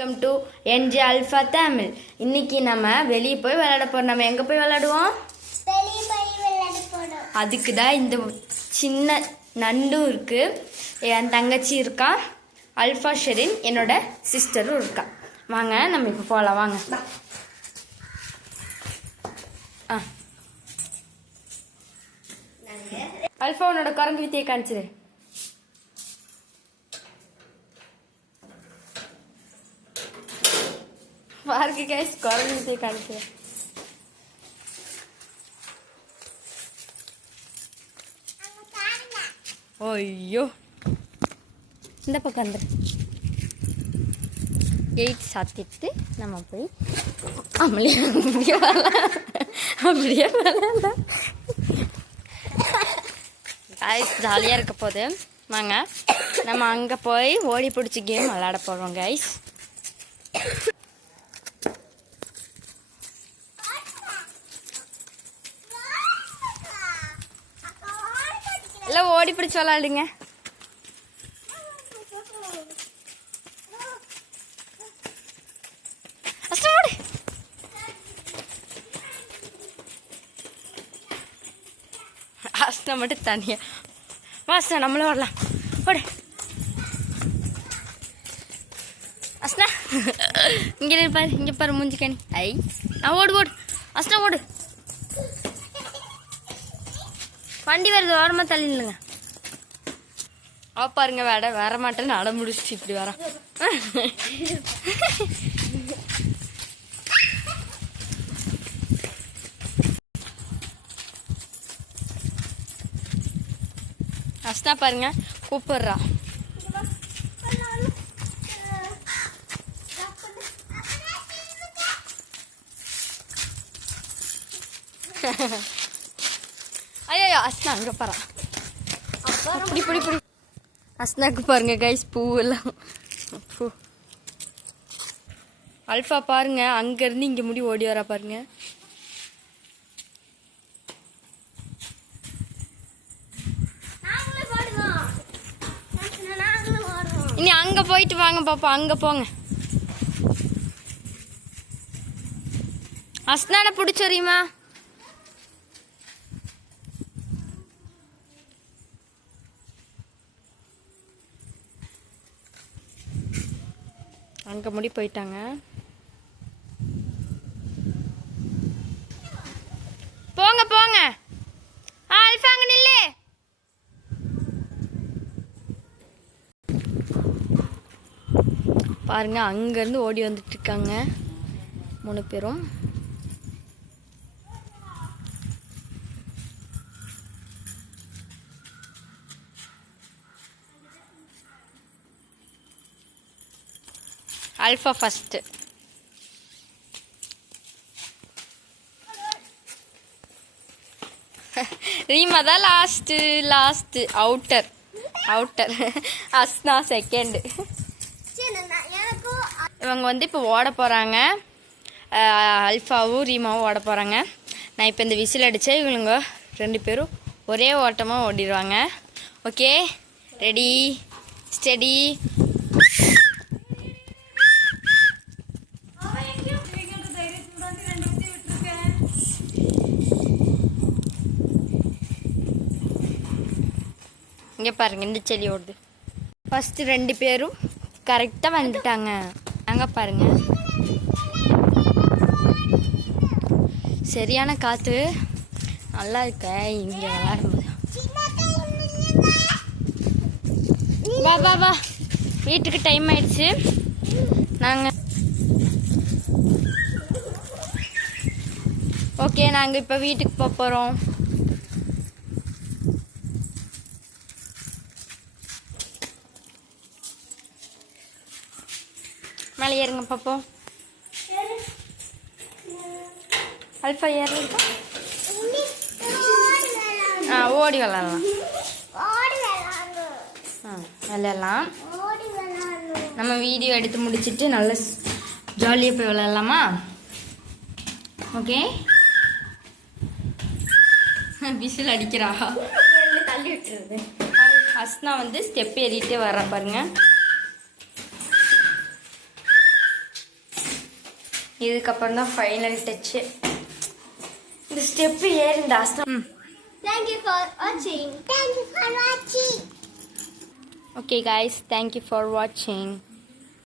Welcome to NJ alpha Tamil. இன்னைக்கு நம்ம வெளியே போய் விளையாட போறோம். நம்ம எங்க போய் விளையாடுவோம்? அதுக்கு தான் இந்த சின்ன நண்டும் இருக்கு, என் தங்கச்சி இருக்கா, அல்ஃபா ஷெரின் என்னோட சிஸ்டரும் இருக்கா. வாங்க நம்ம இப்போ போகலாம். வாங்க. அல்ஃபா உன்னோட குரங்கு வித்தியை காமிச்சிரு. பாருங்க கைஸ், குரங்கு வித்தியை காமிச்சிரு. ஐயோ, இந்த பக்கம் வந்துரு. கேட் சாத்திட்டு நம்ம போய் அப்படியே விளையாடலாம். கைஸ் ஜாலியாக இருக்க போது வாங்க நம்ம அங்கே போய் ஓடி பிடிச்சி கேம் விளையாட போகிறோம் கைஸ். எல்லாம் ஓடி பிடிச்சி விளையாடுங்க. அஸ்னா மட்டும் தனியா வாஸ்னா நம்மளும் வரலாம். ஓடு அஸ்னா, இங்கே பாரு, இங்கே பாரு மூஞ்சிக்கணி. ஐ ஓடு ஓடு அஸ்னா ஓடு. வண்டி வருது, ஓரமாக தள்ளி நில்லுங்க. பாருங்க, வர மாட்டேன்னு அட முடிச்சுட்டு இப்படி வர. அஸ்னா பாருங்க கூப்பிடுறா. ஐயோ அஸ்னா அங்கே பாரா. இப்படி இப்படி இப்படி அஸ்னாக்கு பாருங்க கைஸ் பூவெல்லாம் பூ. அல்ஃபா பாருங்க அங்கேருந்து இங்கே முடி ஓடி வரா பாருங்க. இனி அங்கே போயிட்டு வாங்க பாப்பா, அங்கே போங்க. அஸ்னான பிடிச்சரியுமா? அங்கே முடி போயிட்டாங்க. போங்க போங்க. அல்ஃபா அங்கே நில்லு. பாருங்க அங்கேருந்து ஓடி வந்துட்டு இருக்காங்க 3 பேரும். Alpha first. ரீமா தான் லாஸ்ட் அவுட்டர். அஸ்னா செகண்ட். இவங்க வந்து இப்போ ஓட போகிறாங்க. அல்ஃபாவும் ரீமாவும் ஓட போகிறாங்க. நான் இப்போ இந்த விசில் அடித்தேன், இவங்க 2 பேரும் ஒரே ஓட்டமாக ஓடிடுவாங்க. Okay, ready steady. இங்கே பாருங்க, இந்த செடி ஓடுது. ஃபஸ்ட்டு 2 பேரும் கரெக்டாக வந்துட்டாங்க. அங்கே பாருங்க, சரியான காற்று நல்லா இருக்க இங்கே விளையாடும்போது. வா வீட்டுக்கு டைம் ஆயிடுச்சு. நாங்கள் ஓகே, நாங்கள் இப்போ வீட்டுக்கு போக போகிறோம். மேலே ஏறுங்க பாப்போம். அல்ஃபா ஏறுங்க. ஓடி விளாட்லாம். விளையாடலாம். நம்ம வீடியோ எடுத்து முடிச்சுட்டு நல்ல ஜாலியாக போய் விளையாடலாமா? ஓகே. விசில் அடிக்கிறா, தள்ளி விட்டுருது. அஸ்னா வந்து ஸ்டெப் ஏறிட்டே வர்றா பாருங்க. இதுக்கப்புறம் தான் ஃபைனல் டச்சு. இந்த ஸ்டெப்பு ஏறி இந்த அஸ்தம். Thank you for watching. Thank you for watching. Okay guys, thank you for watching.